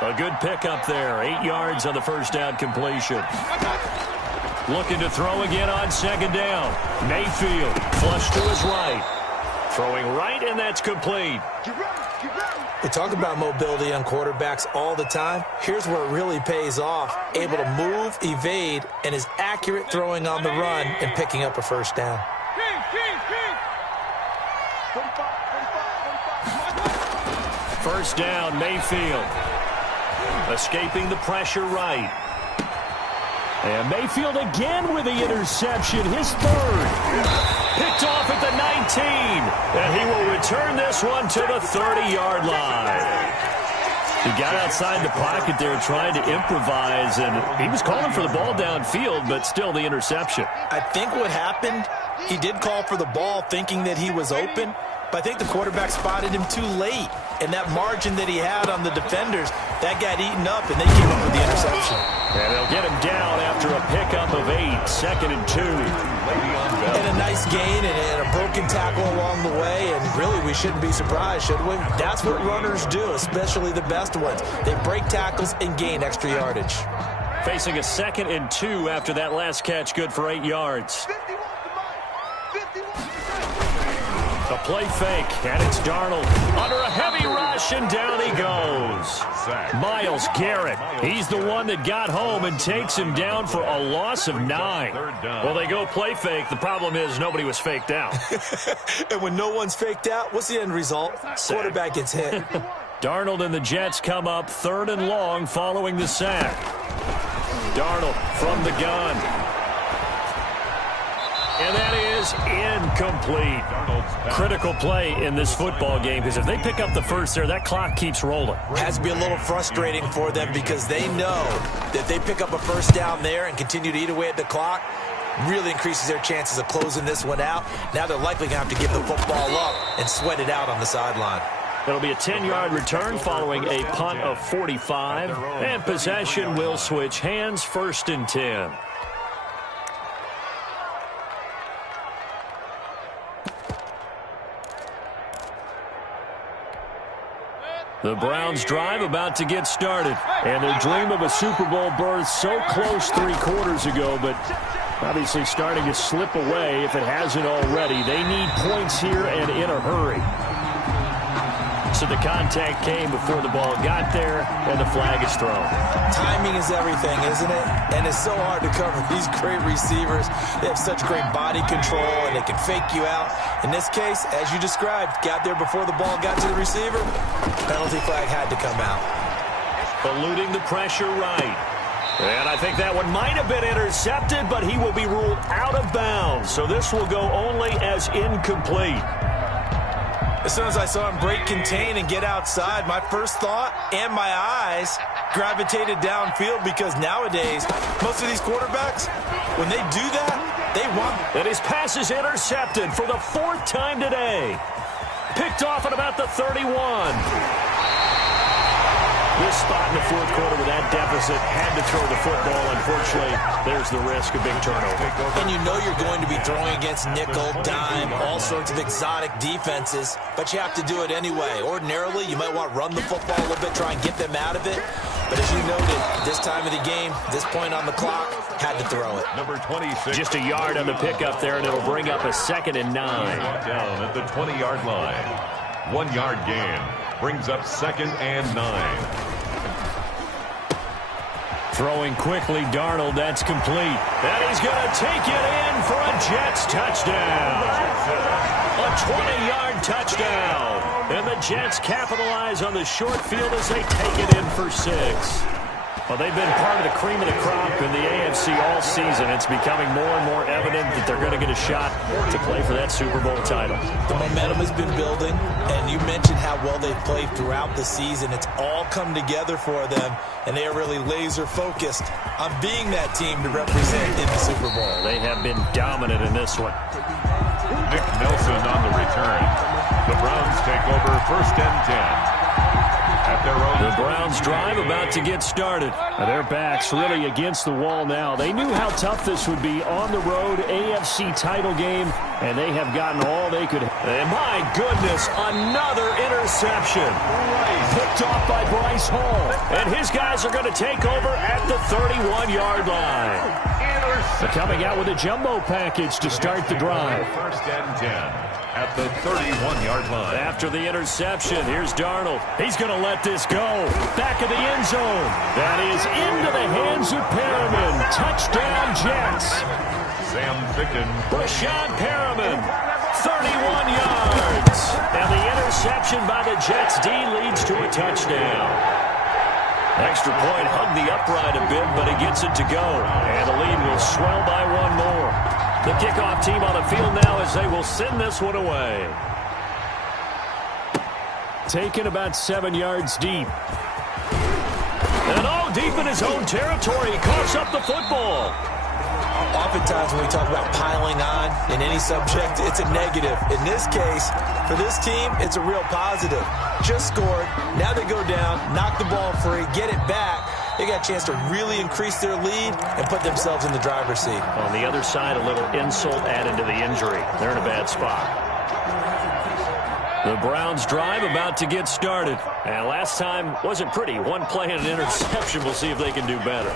A good pickup there. 8 yards on the first down completion. Looking to throw again on second down. Mayfield flush to his right. Throwing right, and that's complete. We talk about mobility on quarterbacks all the time. Here's where it really pays off. Able to move, evade, and is accurate throwing on the run and picking up a first down. First down, Mayfield. Escaping the pressure right. And Mayfield again with the interception, his third. Picked off at the 19. And he will return this one to the 30-yard line. He got outside the pocket there trying to improvise, and he was calling for the ball downfield, but still the interception. I think what happened, he did call for the ball thinking that he was open, but I think the quarterback spotted him too late. And that margin that he had on the defenders, that got eaten up, and they came up with the interception. And they'll get him down after a pickup of 8, 2nd and 2. And a nice gain and a broken tackle along the way, and really we shouldn't be surprised, should we? That's what runners do, especially the best ones. They break tackles and gain extra yardage. Facing a 2nd and 2 after that last catch, good for 8 yards. A play fake, and it's Darnold under a heavy rush, and down he goes. Myles Garrett, he's the one that got home and takes him down for a loss of 9. Well, they go play fake. The problem is nobody was faked out. And when no one's faked out, what's the end result? Quarterback gets hit. Darnold and the Jets come up 3rd and long following the sack. Darnold from the gun. And that is incomplete. Critical play in this football game, because if they pick up the first there, that clock keeps rolling. Has to be a little frustrating for them because they know that they pick up a first down there and continue to eat away at the clock, really increases their chances of closing this one out. Now they're likely going to have to give the football up and sweat it out on the sideline. It'll be a 10-yard return following a punt of 45, and possession will switch hands, 1st and 10. The Browns drive about to get started, and their dream of a Super Bowl berth so close 3 quarters ago, but obviously starting to slip away if it hasn't already. They need points here and in a hurry. So the contact came before the ball got there, and the flag is thrown. Timing is everything, isn't it? And it's so hard to cover these great receivers. They have such great body control, and they can fake you out. In this case, as you described, got there before the ball got to the receiver. Penalty flag had to come out. Eluding the pressure right. And I think that one might have been intercepted, but he will be ruled out of bounds. So this will go only as incomplete. As soon as I saw him break contain and get outside, my first thought and my eyes gravitated downfield, because nowadays, most of these quarterbacks, when they do that, they want. And his pass is intercepted for the 4th time today. Picked off at about the 31. This spot in the 4th quarter with that deficit, had to throw the football. Unfortunately, there's the risk of big turnover. And you know you're going to be throwing against nickel, dime, all sorts of exotic defenses, but you have to do it anyway. Ordinarily, you might want to run the football a little bit, try and get them out of it. But as you noted, this time of the game, this point on the clock, had to throw it. Number 26. Just a yard on the pickup there, and it'll bring up a 2nd and 9. Down at the 20-yard line. 1-yard gain brings up 2nd and 9. Throwing quickly, Darnold, that's complete. And he's going to take it in for a Jets touchdown. A 20-yard touchdown. And the Jets capitalize on the short field as they take it in for 6. Well, they've been part of the cream of the crop in the AFC all season. It's becoming more and more evident that they're going to get a shot to play for that Super Bowl title. The momentum has been building, and you mentioned how well they've played throughout the season. It's all come together for them, and they are really laser-focused on being that team to represent in the Super Bowl. They have been dominant in this one. Nick Nelson on the return. The Browns take over 1st and 10. The Browns drive about to get started. Their backs really against the wall now. They knew how tough this would be on the road, AFC title game, and they have gotten all they could And my goodness, another interception. Picked off by Bryce Hall. And his guys are going to take over at the 31-yard line. They're coming out with a jumbo package to start the drive. First and 10 at the 31-yard line. After the interception, here's Darnold. He's going to let this go. Back of the end zone. That is into the hands of Perriman. Touchdown, Jets. Sam Ficken. Rashad Perriman, 31 yards. And the interception by the Jets D leads to a touchdown. Extra point hugged the upright a bit, but he gets it to go. And the lead will swell by one more. The kickoff team on the field now as they will send this one away. Taken about 7 yards deep. And all deep in his own territory. He coughs up the football. Oftentimes when we talk about piling on in any subject, it's a negative. In this case, for this team, it's a real positive. Just scored. Now they go down, knock the ball free, get it back. They got a chance to really increase their lead and put themselves in the driver's seat. On the other side, a little insult added to the injury. They're in a bad spot. The Browns drive about to get started. And last time wasn't pretty. One play and an interception. We'll see if they can do better.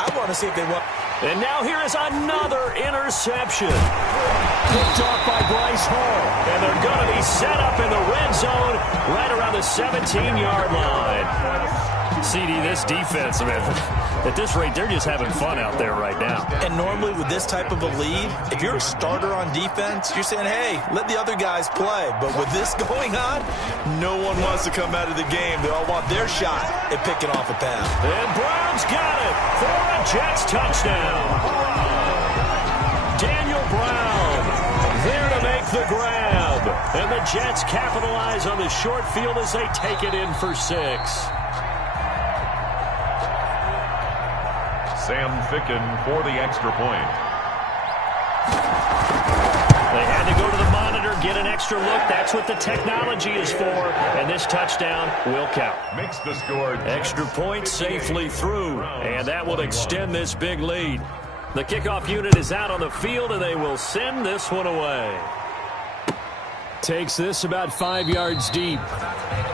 I want to see if they want. And now here is another interception. Picked off by Bryce Hall. And they're going to be set up in the red zone right around the 17-yard line. CD, this defense, man, at this rate, they're just having fun out there right now. And normally with this type of a lead, if you're a starter on defense, you're saying, hey, let the other guys play. But with this going on, no one wants to come out of the game. They all want their shot at picking off a pass. And Browns got it for a Jets touchdown. Daniel Brown there to make the grab. And the Jets capitalize on the short field as they take it in for 6. Sam Ficken for the extra point. They had to go to the monitor, get an extra look. That's what the technology is for. And this touchdown will count. Makes the score. Extra point safely through. And that will extend this big lead. The kickoff unit is out on the field, and they will send this one away. Takes this about 5 yards deep.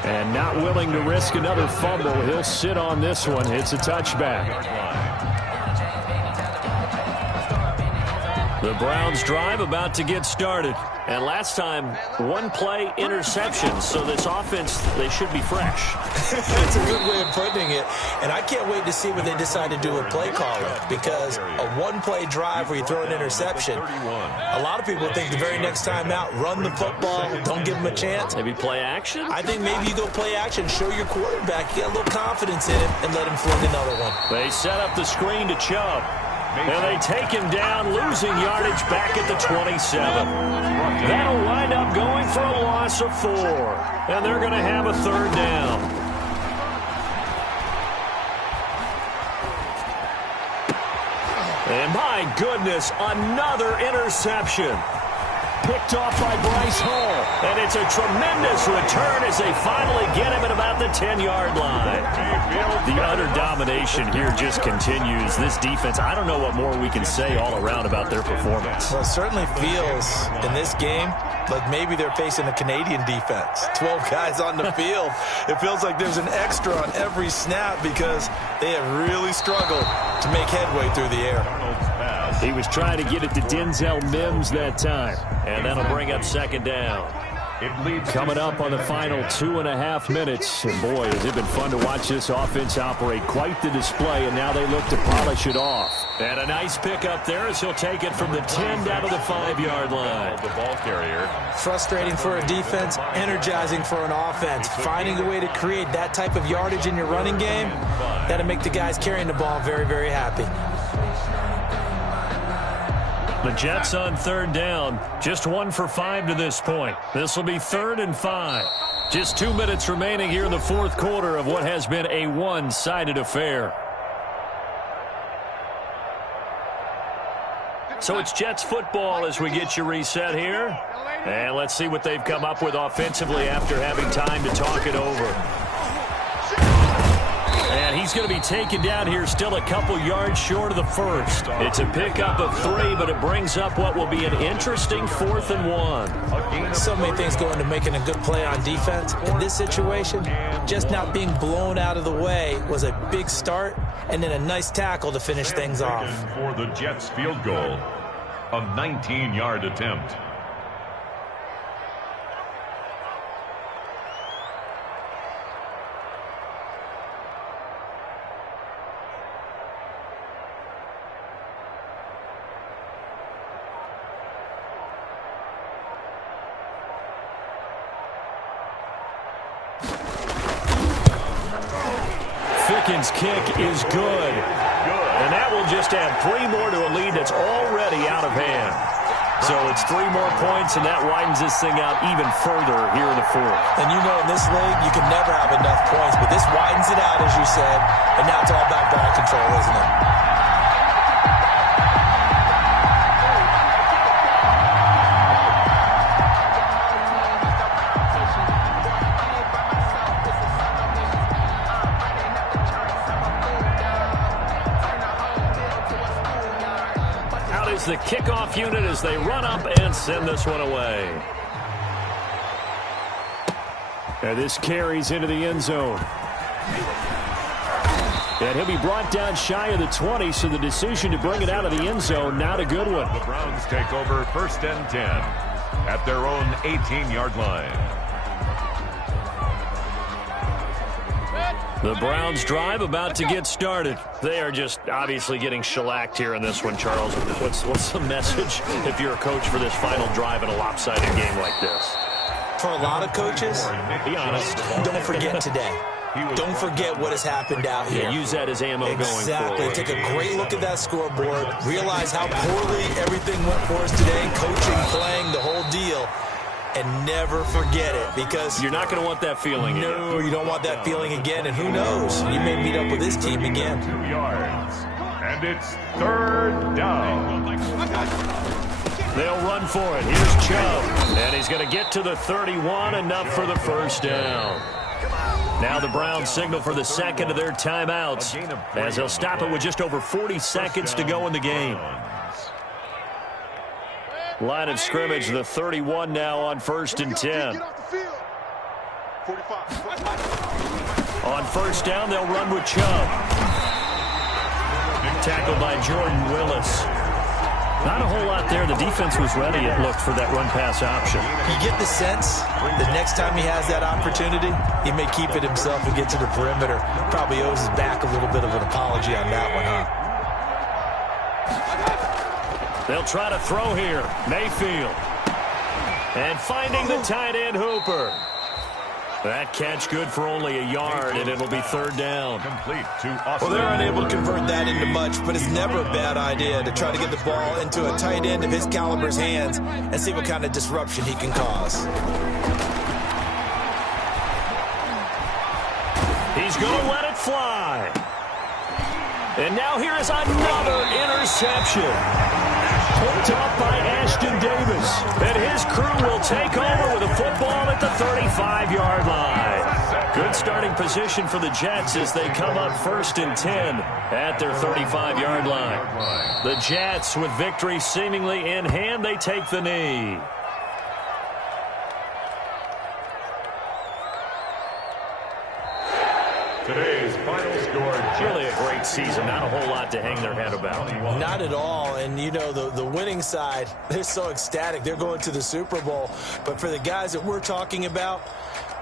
And not willing to risk another fumble. He'll sit on this one. It's a touchback. The Browns drive about to get started. And last time, one play interception. So this offense, they should be fresh. That's a good way of putting it. And I can't wait to see what they decide to do with play calling. Because a one-play drive where you throw an interception, a lot of people think the very next time out, run the football, don't give them a chance. Maybe play action? I think maybe you go play action, show your quarterback, you get a little confidence in him, and let him fling another one. They set up the screen to Chubb. And they take him down, losing yardage back at the 27. That'll wind up going for a loss of 4. And they're going to have a third down. And my goodness, another interception. Picked off by Bryce Hall. And it's a tremendous return as they finally get him at about the 10-yard line. The utter domination here just continues. This defense, I don't know what more we can say all around about their performance. Well, it certainly feels in this game like maybe they're facing a Canadian defense. 12 guys on the field. It feels like there's an extra on every snap because they have really struggled to make headway through the air. He was trying to get it to Denzel Mims that time. And that'll bring up second down. Coming up on the final 2.5 minutes. And boy, has it been fun to watch this offense operate. Quite the display, and now they look to polish it off. And a nice pickup there as he'll take it from the 10 down to the 5-yard line. The ball carrier. Frustrating for a defense, energizing for an offense. Finding a way to create that type of yardage in your running game, that'll make the guys carrying the ball very, very happy. The Jets on third down. Just 1 for 5 to this point. This will be 3rd and 5. Just 2 minutes remaining here in the fourth quarter of what has been a one-sided affair. So it's Jets football as we get you reset here. And let's see what they've come up with offensively after having time to talk it over. And And he's going to be taken down here still a couple yards short of the first. It's a pickup of 3, but it brings up what will be an interesting 4th and 1. So many things go into making a good play on defense. In this situation, just not being blown out of the way was a big start, and then a nice tackle to finish things off. For the Jets field goal, a 19-yard attempt. Ficken's kick is good. And that will just add 3 more to a lead that's already out of hand. So it's 3 more points, and that widens this thing out even further here in the 4th. And you know, in this league, you can never have enough points, but this widens it out, as you said, and now it's all about ball control, isn't it? The kickoff unit as they run up and send this one away. And this carries into the end zone. And he'll be brought down shy of the 20, so the decision to bring it out of the end zone, not a good one. The Browns take over 1st and 10 at their own 18-yard line. The Browns drive about to get started. They are just obviously getting shellacked here in this one, Charles. What's the message if you're a coach for this final drive in a lopsided game like this? For a lot of coaches, be honest, don't forget today. Don't forget what has happened out here. Use that as ammo going forward. Exactly. Take a great look at that scoreboard. Realize how poorly everything went for us today. Coaching, playing, the whole deal. And never forget it, because you're not going to want that feeling again. No, you don't want that feeling again. And who knows? You may meet up with this team again. 2 yards. And it's 3rd down. They'll run for it. Here's Chubb. And he's going to get to the 31, enough for the 1st down. Now the Browns signal for the 2nd of their timeouts, as they'll stop it with just over 40 seconds to go in the game. Line of scrimmage, the 31 now on 1st and 10. On 1st down, they'll run with Chubb. Tackled by Jordan Willis. Not a whole lot there. The defense was ready, it looked, for that run-pass option. You get the sense that next time he has that opportunity, he may keep it himself and get to the perimeter. Probably owes his back a little bit of an apology on that one, huh? They'll try to throw here. Mayfield. And finding the tight end, Hooper. That catch good for only a yard, and it'll be 3rd down. Complete to Austin. Well, they're unable to convert that into much, but it's never a bad idea to try to get the ball into a tight end of his caliber's hands and see what kind of disruption he can cause. He's going to let it fly. And now here is another interception. Picked up by Ashton Davis. And his crew will take over with a football at the 35-yard line. Good starting position for the Jets as they come up 1st and 10 at their 35-yard line. The Jets, with victory seemingly in hand, they take the knee. Today's final score. Really a great season. Not a whole lot to hang their head about. Not at all. And, you know, the winning side, they're so ecstatic. They're going to the Super Bowl. But for the guys that we're talking about,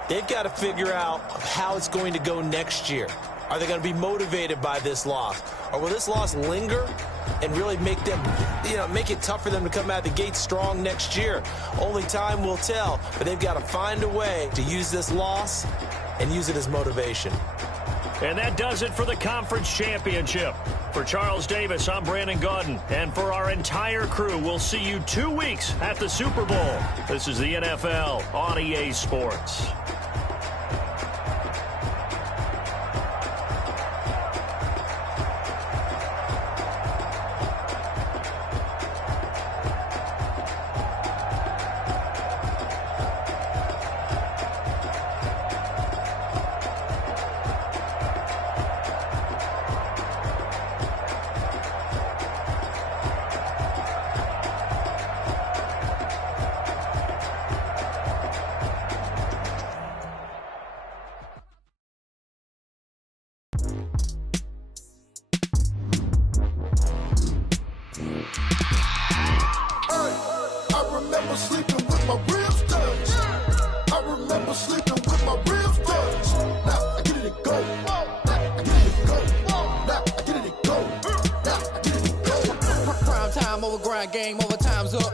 they've got to figure out how it's going to go next year. Are they going to be motivated by this loss? Or will this loss linger and really make them, make it tough for them to come out of the gate strong next year? Only time will tell. But they've got to find a way to use this loss and use it as motivation. And that does it for the conference championship. For Charles Davis, I'm Brandon Gaudin. And for our entire crew, we'll see you 2 weeks at the Super Bowl. This is the NFL on EA Sports. remember sleeping with my ribs touched. I remember sleeping with my ribs touched. Now I get it and go. Now I get it and go. Now I get it and go. Now I get it and go. Prime time over grind game, over time's up.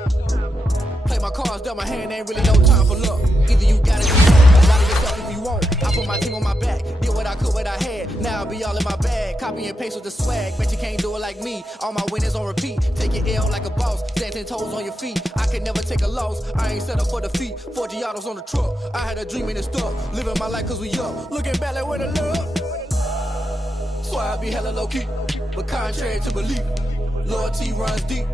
Play my cards, dealt my hand, ain't really no time for luck. Either you got it or you don't. Lie to yourself if you won't. I put my team on my back, did what I could, what I had. Now I be all in my bag, copy and paste with the swag. Bet you can't do it like me. All my winners on repeat. Take your L like a boss, stand 10 toes on your feet. I can never take a loss. I ain't set up for defeat. 4 Giottos on the truck. I had a dream and it stuck. Living my life cause we up. Looking back like where the love. So I be hella low key, but contrary to belief, loyalty runs deep.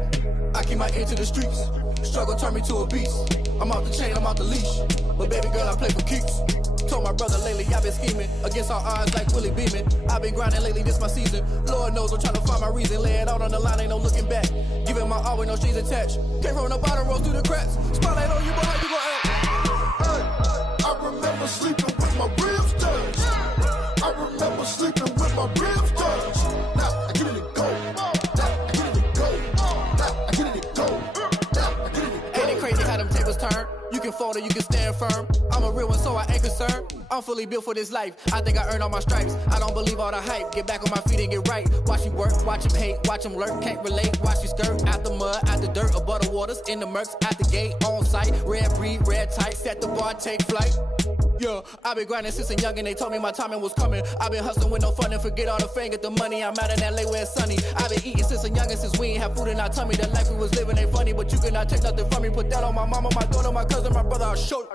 I keep my ear to the streets. Struggle turned me to a beast. I'm off the chain, I'm off the leash. But baby girl, I play for keeps. Told my brother lately, I've been scheming against all odds like Willie Beeman. I've been grinding lately, this my season. Lord knows I'm trying to find my reason. Lay it out on the line, ain't no looking back. Giving my all with no strings attached. Can't roll no bottom, roll through the cracks. Spotlight on you, but how you gon' act? Hey, I remember sleeping with my ribs touched. I remember sleeping with my ribs touched. Now I get it and go. Now I get it and go. Now I get it and go. Now I get it and go. Ain't it crazy how them tables turn? You can fold or you can stand firm. I'm a real one, so I ain't concerned. I'm fully built for this life. I think I earned all my stripes. I don't believe all the hype. Get back on my feet and get right. Watch you work, watch him hate, watch him lurk. Can't relate, watch you skirt. Out the mud, out the dirt, above the waters, in the murks, out the gate, on site. Red breed, red tight, set the bar, take flight. Yeah, I've been grinding since a young and they told me my timing was coming. I've been hustling with no fun and forget all the fame, get the money. I'm out in LA where it's sunny. I've been eating since a young and since we ain't have food in our tummy. The life we was living ain't funny, but you cannot take nothing from me. Put that on my mama, my daughter, my cousin, my brother, I'll show you.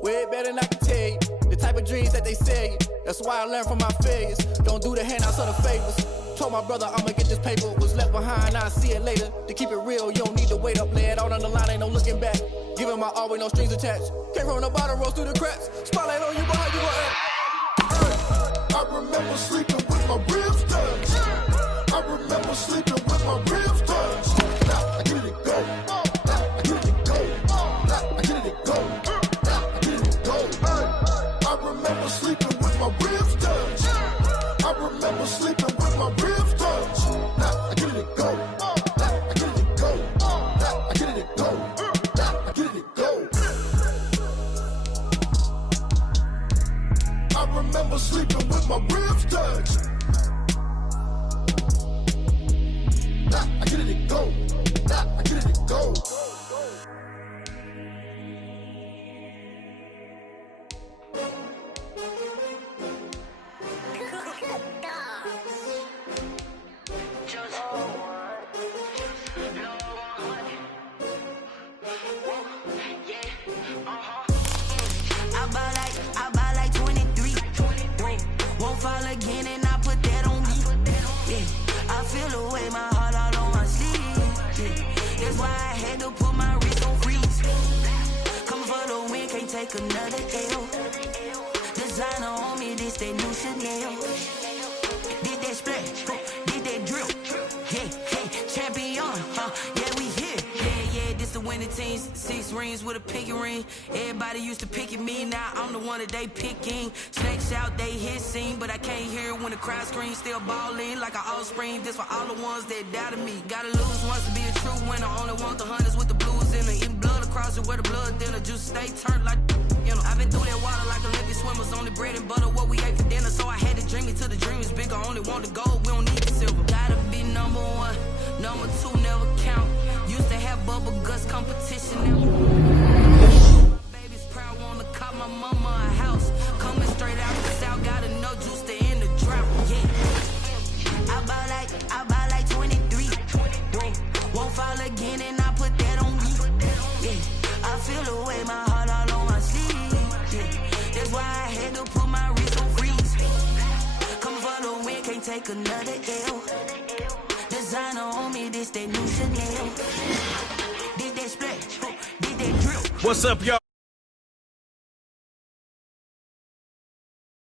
Way better than I can tell you. The type of dreams that they sell you. That's why I learned from my failures. Don't do the handouts or the favors. Told my brother I'ma get this paper. Was left behind, I'll see it later. To keep it real, you don't need to wait up. Lay it out on the line, ain't no looking back. Giving my all with no strings attached. Can't roll no bottom, roll through the cracks. Spotlight on you, but how you gon' act? I remember sleeping with my ribs touched. I remember sleeping with my ribs touched. Now I get it and go. Now I get it and go. Now I get it and go. Now I get it and go. I remember sleeping with my ribs touched. I remember sleeping with my ribs touched. Now I get it and go. Now I get it and go. Now I get it and go. Now I get it and go. I remember sleeping with my ribs touched. Now I get it and go. Now I get it and go. I buy like 23. Won't fall again and I put that on me. Yeah, I feel the way, my heart all on my sleeve. Yeah, that's why I had to put my wrist on freeze. Coming for the win, can't take another L. Designer on me, this that new Chanel. Did that splash, did that drill. Yeah, champion, yeah, we here. Yeah, this the winning team. 6 rings with a pinky ring. Everybody used to pick at me, now I'm the one that they picking. Snakes out, they hit scene, but I can't hear when the crowd screams. Still ballin' like an offspring. This for all the ones that doubted me. Gotta lose once to be a true winner. Only want the hunters with the blues in it. Eating blood across it where the blood dinner. Just stay turned like, you know. I've been through that water like Olympic swimmers. Only bread and butter, what we ate for dinner. So I had to dream it till the dream is bigger. Only want the gold, we don't need the silver. Gotta be number 1, number 2 never count. Used to have bubble guts competition. Baby's proud, wanna cop my mama a house. Coming straight out the south, got enough juice to end the drought. Yeah, I buy like 23. Won't fall again and I put that on me. Yeah, I feel the way, my heart all on my sleeve. Yeah, that's why I had to put my wrist on freeze. Coming for the win, can't take another L. Designer on me, this that new Chanel. Did that splash, did that drill. What's up, y'all?